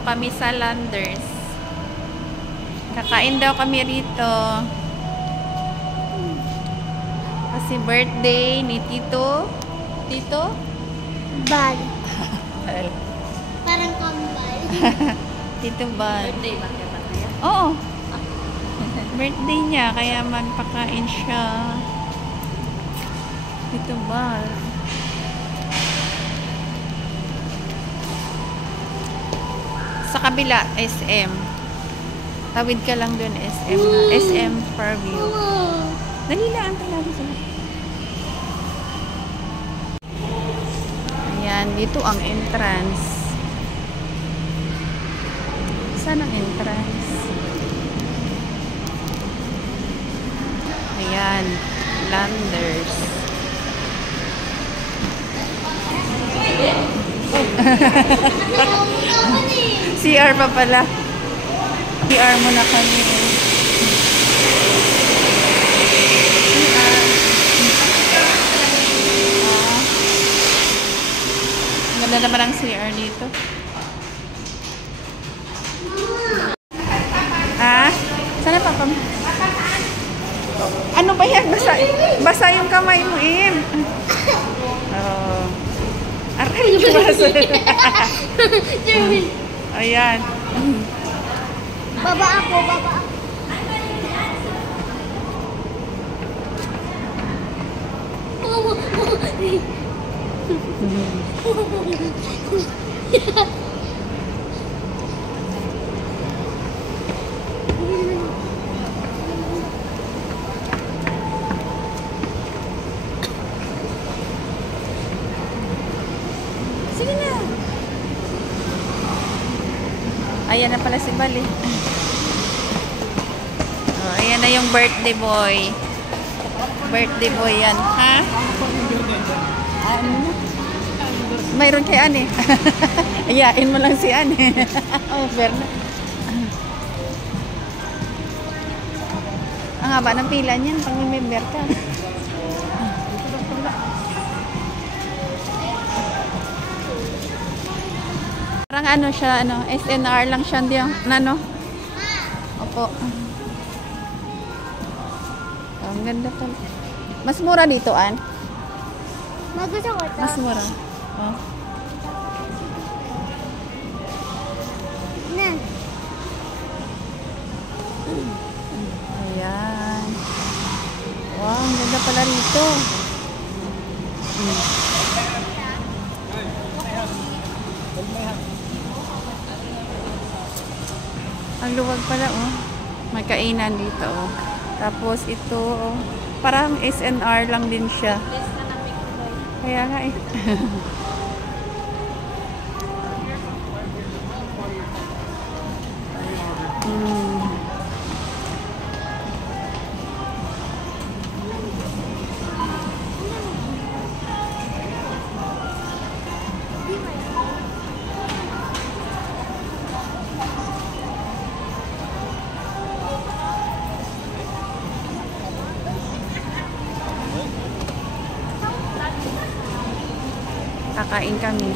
Nandito kami sa Landers. Kakain daw kami rito. Kasi birthday ni Tito. Tito? Bal. Parang kambal. Tito Bal. Birthday ba? Oo. Birthday niya, kaya magpakain siya. Tito Bal. Sa kabila, SM. Tawid ka lang dun, SM. SM Fairview. Dalilaan pa natin sila. Ayan, dito ang entrance. Saan ang entrance? Ayan, Landers. CR pa pala. CR muna kami. Ganda naman ang CR dito. Ah? Sana pa pam? Ano ba yan? Basa yung kamay mo, Im. Oh. Aray, basa. Ayan. Baba ako, baba ako. Sige na. Ayan na pala si Bali. Oh, ayan na yung birthday boy. Birthday boy yan. Ha? Ano? Mayroon kay Anne. Ayain mo lang si Anne. Oh, fair na. Ang haba ng pila niyan pag may member ka. Parang ano siya, ano, SNR lang siya, hindi yung, ano? Opo. Ang ganda pala. Mas mura dito, Ann? Magusto ko ito. Mas mura. Oh. Na. Ayan. Wow, ang ganda pala rito. Ang luwag pala, oh. May kainan dito, oh. Tapos ito, oh. Parang SNR lang din siya. Kaya nga, eh. Kakain kami.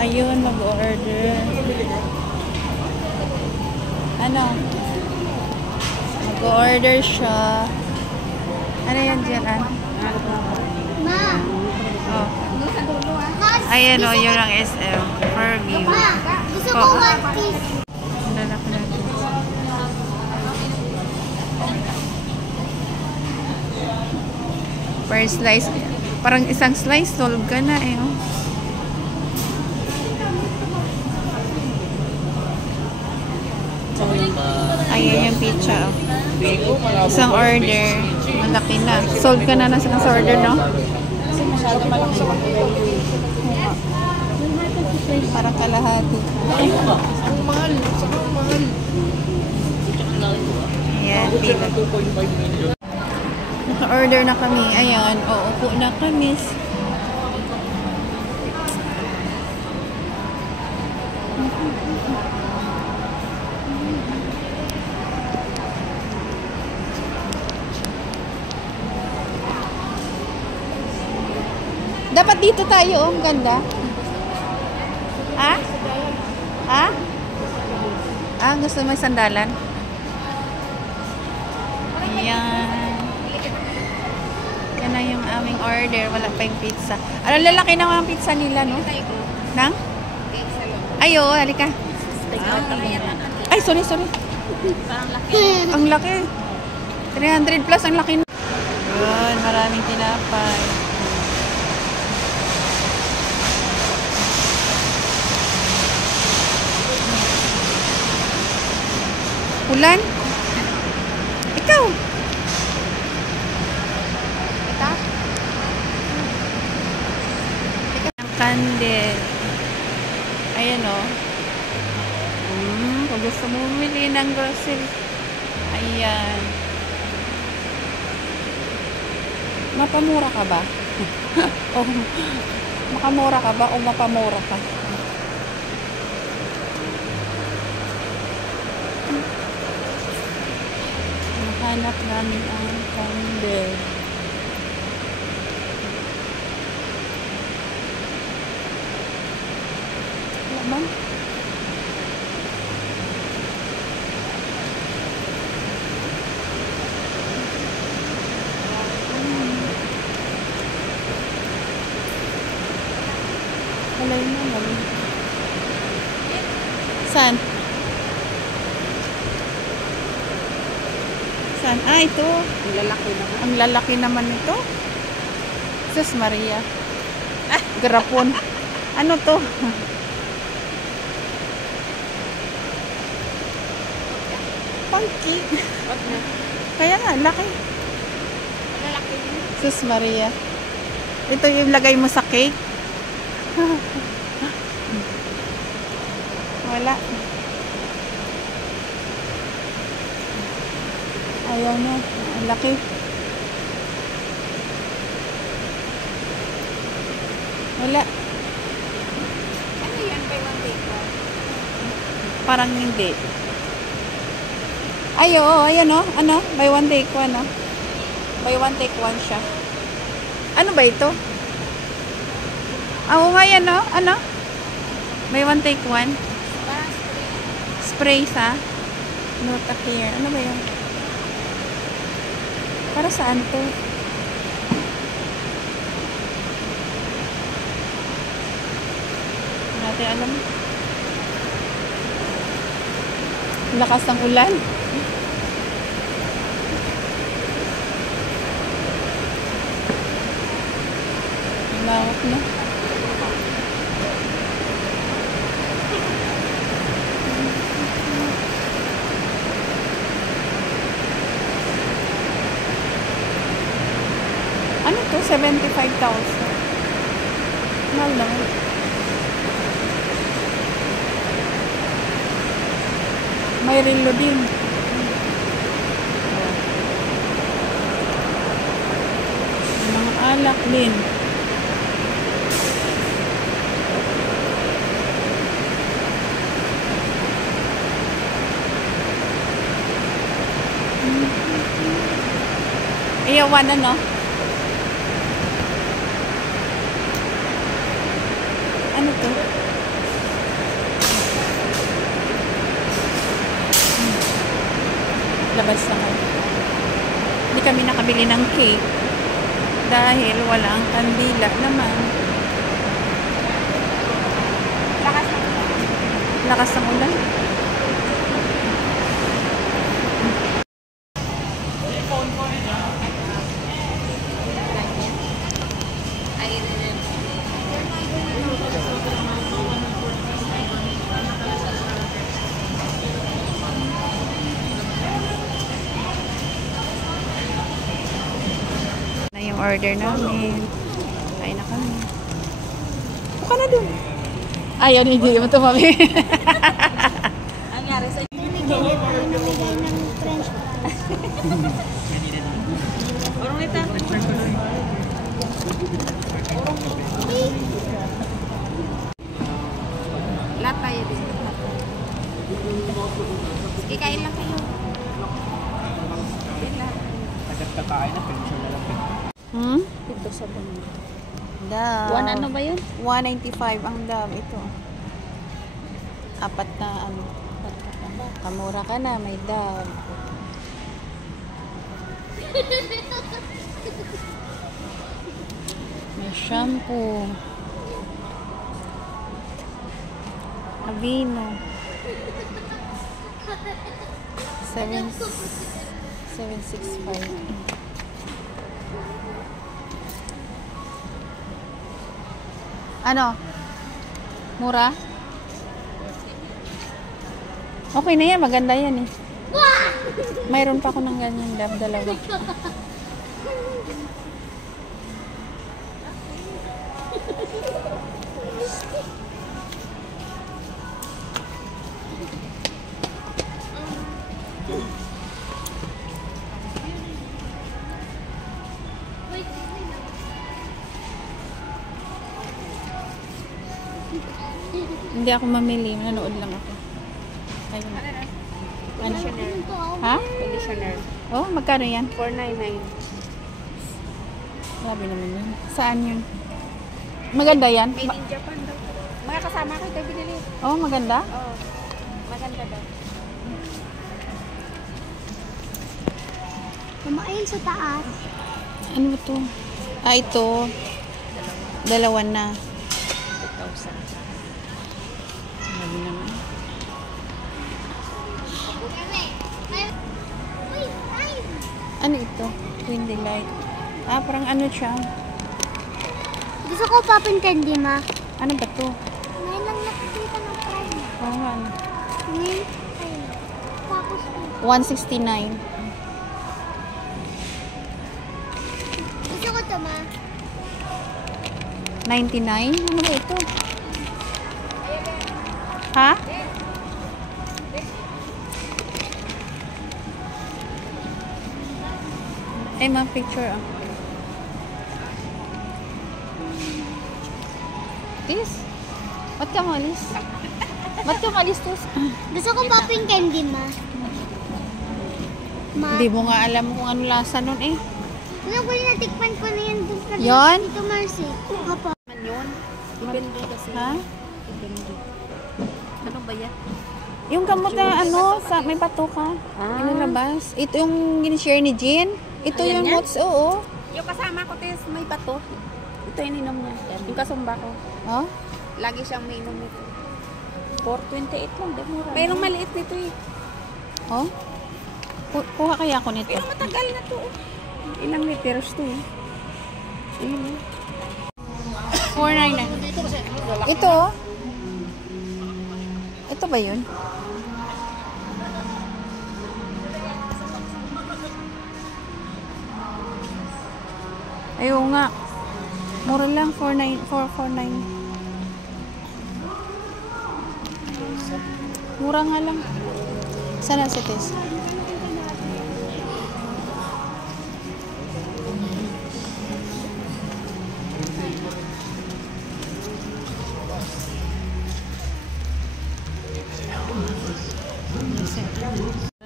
Ayun, mag-order. Ano? Mag-order siya. Ano yan dyan, Ann? Ma. Oh. Ma. Ayan, oh, yun ang SM. Fairview. Ma. Gusto ko one piece. Ang lalaki natin. Per slice. Parang isang slice, solve ka na eh. Oh. Ayan yung pizza. Oh. Isang order. Malaki na. Solve ka na na sa order, no? Kasi masyado malaki sa Parang kalahati. Ang mahal. Sobrang mahal. Ayan, pila. Naka-order na kami. Ayan, uupo na kami. Dapat dito tayo, oh. Ang ganda. Ha? Ha? Ah, gusto mo yung sandalan? Ayan. Yan na yung aming order. Wala pa yung pizza. Ano, lalaki na ang pizza nila, no? Nang? Ay, oo, halika. Ay, sorry. Ang laki. 300 plus, ang laki. Yun, maraming tinapay. Ulan? Ikaw? Ang candle. Ayan o. Kung gusto mo bumili ng grocery. Ayan. Mapamura ka ba? O makamura ka ba o mapamura ka? Hanap namin ang candle. Wala ba? Wala yun naman. Saan? Saan? Ah, ito. Ang lalaki naman. Ang lalaki naman ito. Sus Maria. Garapon. Ano to? Funky. Wag na. Kaya nga, laki. Lalaki din. Sus Maria. Ito yung lagay mo sa cake. Wala. Ayaw na. Ang laki. Wala. Ano yan? Buy one take one? Parang hindi. Ay, oo. Ayan o. Ano? Buy one take one o. Buy one take one siya. Ano ba ito? Oo nga yan o. Ano? Buy one take one. Spray sa Nota Care. Ano ba yun? Para saan to? Hindi natin alam. Lakas ng ulan. Lawak na. Ano to? 75,000. Mahal naman. May relo din. Mga alak din. Iyawan na, no? Ano to? Labas naman. Hindi kami nakabili ng cake dahil walang kandila naman. Lakas ng ulan. Yung order namin. Kain na kami. Buka na dun. Ayaw, hindi mo tumami. Ang nangyari sa Namigay ng French fries. Orong nita. Lahat tayo din. Sige, kain lang kayo. Agad kakain na, pension na lang. Hmm? Ito sa banyo. Dove. Ano ba yun? 195 ang Dove. Ito. Apat na ano. Kamura ka na, may Dove. May shampoo. Aveeno. 765. Ano? Mura? Okay na yan, maganda yan eh. Mayroon pa ako ng ganyan, Dove, dalawa. Hindi ako mamili, nanood lang ako. Ayun. Ano? Ha? Conditioner. Oh, magkano yan? 499. Grabe naman yun. Saan yun? Maganda yan? Made in Japan daw. Mga kasama ko ito binili. Oh, maganda? Oo. Maganda daw. Kumain sa taas. Ano ba to? Ah, ito. Dalawa na. 2,000. Grabe naman. Ano ito? Windy light. Ah, parang ano siya? Gusto ko popping candy, ma. Ano ba to? Ngayon lang nakikita ng prime. Parang ano? Ngayon, ayun. Tapos, 169. gusto ko to, ma. 99? Ano ba ito? Ha? Ay, mga picture ah. Tis? Ba't ka malis? Ba't ka malis, Tis? Gusto ko popping candy, ma. Ma. Hindi mo nga alam kung ano lasa nun eh. Gusto ko yung natikpan ko na yan dun sa Yon? Dito, Marcy. Opo. Man yun. Depende kasi. Ha? Depende. Ano ba yan? Yung gamot na ano, sa, may pato ka. Inilabas. Ito yung ginishare ni Jean. Ito Ayan yung yan? mots, oo. Yung kasama ko, Tess, may bato. Ito yung inom niya. Yung kasumba ko. Oh? Lagi siyang may inom nito. 428 lang, demura. Mayroong maliit nito eh. Oh? Kuha kaya ako nito. Pero matagal na to. Ilang liters to eh. Ayun eh. 499. Ito, oh. Ito ba yun? Ayaw nga. Mura lang, 449. Mura nga lang. Sana si Tess?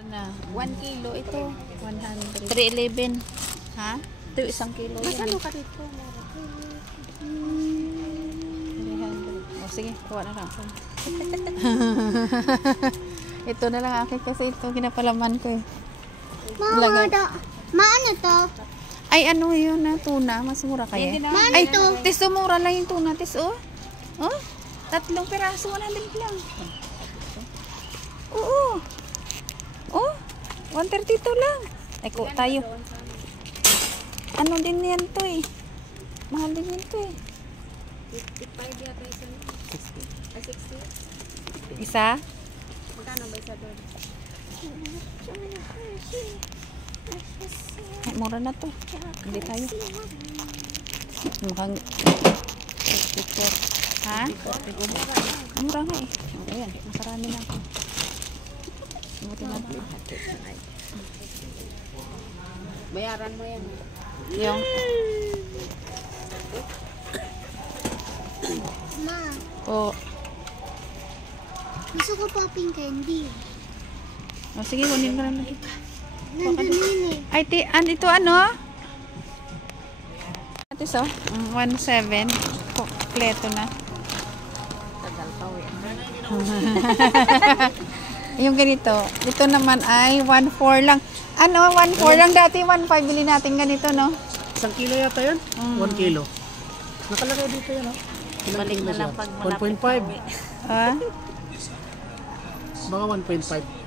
Na. 1 kilo ito. 100. 311. Ha? Ito isang kilo. Mas Yan. ano ka dito? 300. O sige, kuha na lang ako. Ito na lang akin kasi ito ginapalaman ko eh. Lagay. Ma, ano to? Ay, ano yun na tuna? Mas mura kaya? Ma, ano Ay, to? tis, mura lang yung tuna, tis, oh. Oh? 3 piraso, 100 lang. Oo. Oh, 132 lang. Ay, ko tayo. Ano din yan to eh. Mahal din yan to eh. 55 yata isa. 60. Ay, 60. Isa? Magkano ba isa doon? Ay, mura na to. Hindi tayo. Mukhang picture. Ha? Mura nga eh. Ayan, masarami na ako. Buti na. Bayaran mo yan. Yung, Ma, oh, gusto ko popping candy. oh sige, kunin mo lang lagi. Nandun yun eh. Ay, ito ano? Ate sapatos, oh. 1.7. Kompleto na. Tagal pa, Yung ganito. Ito naman ay 1.4 lang. Ano, 1.4 lang dati. 1.5 bili natin ganito, no? 1 kilo yata yan? 1 kilo. Nakalagay dito yan, oh. Ilang Balik kilo na siya? lang pag malapit 1.5. Ah? Baka 1.5.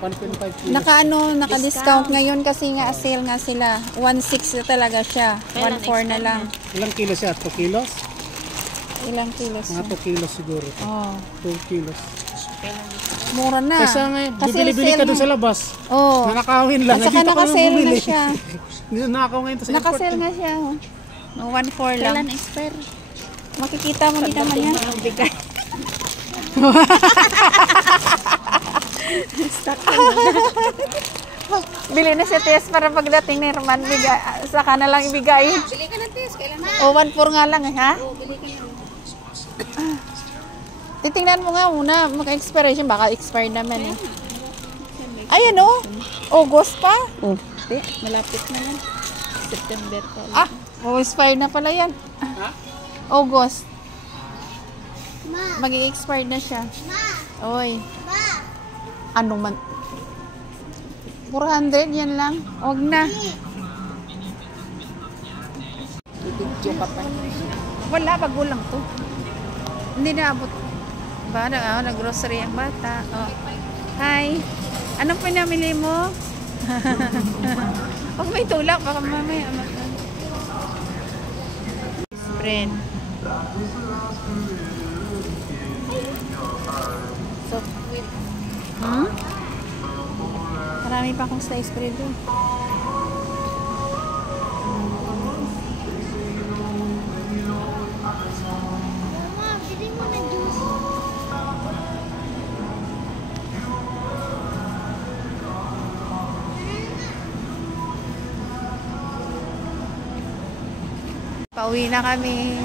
1.5 kilos. Naka-discount ngayon kasi nga sale nga sila. 1.6 na talaga siya. 1.4 na lang. Ilang kilo siya? 2 kilos? Ilang kilos? Mga 2 kilos siguro. Oh. 2 kilos. Mura na. Kaysa nga, Kasi bibili-bili ka sale doon na. sa labas. Oh. Nanakawin lang. At saka Dito ka naka-sale na bumili. siya. Dito nakakaw ngayon to sa airport. Naka-sale nga siya. Oh. No, 1.4 lang. Kailan expire? Makikita mo din naman yan. Ang bigay. Bili na si Tess para pagdating ni Herman, saka na lang ibigay. Bili ka ng test. Kailan O, 1.4 nga lang, ha? bili ka ng Titingnan mo nga muna, maka-expiration, baka expired naman eh. Ayan o, August pa. Hindi, malapit na yan. September pa. Ah, expired na pala yan. August. Mag-i-expired na siya. Oy. Ano man? 400, yan lang. Huwag na. Video ka pa. Wala, bago lang to. Hindi na abot. Ba, nag-grocery ang bata. Oh. Hi. Anong pinamili mo? Pag may tulak, baka mamaya. Spread. So, with Hmm? Marami pa akong slice bread doon. Mama, bili mo ng juice. Pauwi na kami.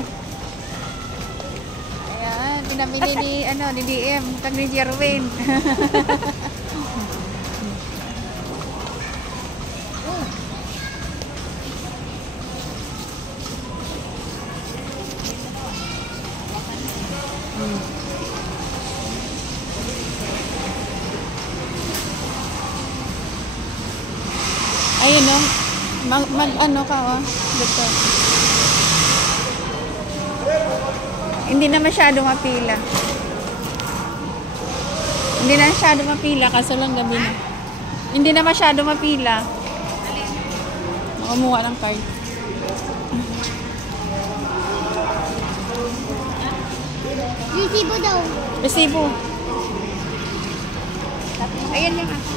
Ayan, pinamili ni DM, kag ni Jerwin. Ayun no, ano ka dito. Hindi na masyado mapila. Hindi na masyado mapila, kaso lang gabi na. Hindi na masyado mapila. Kumuha ng card. Resibo daw. Resibo. Ayan yung ako.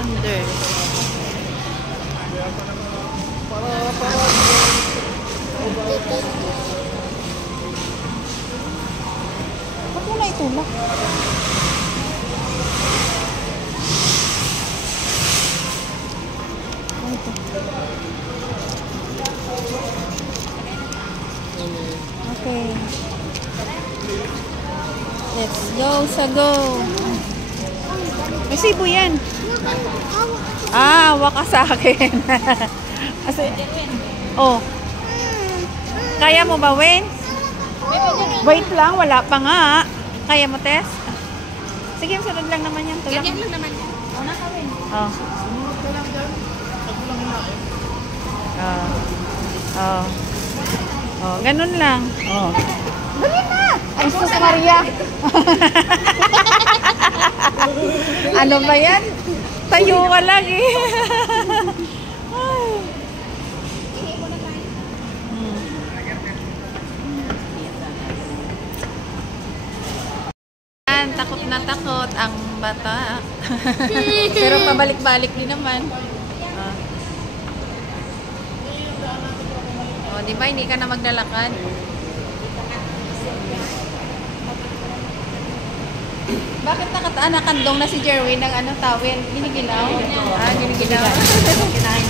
Under. Ba't mo na itulak? Okay. Let's go sa go. Resibo yan. Ah, waka sa akin. Kasi, oh. Kaya mo ba, Wayne? Wait lang, wala pa nga. Kaya mo, Tess? Sige, sunod lang naman yan. Tulak. ganyan lang naman yan. Una ka rin. Oh. Oh. Oh, ganun lang. Oh. Dali na! Ay, sus Maria! Ano ba yan? Tayo ka lang eh. Ay. Takot na takot ang bata. Pero pabalik-balik din naman. Oh, di ba hindi ka na maglalakad? Bakit nakandong na si Jerwin ng towel? Ginigilaw? Ah, ginigilaw. Kinain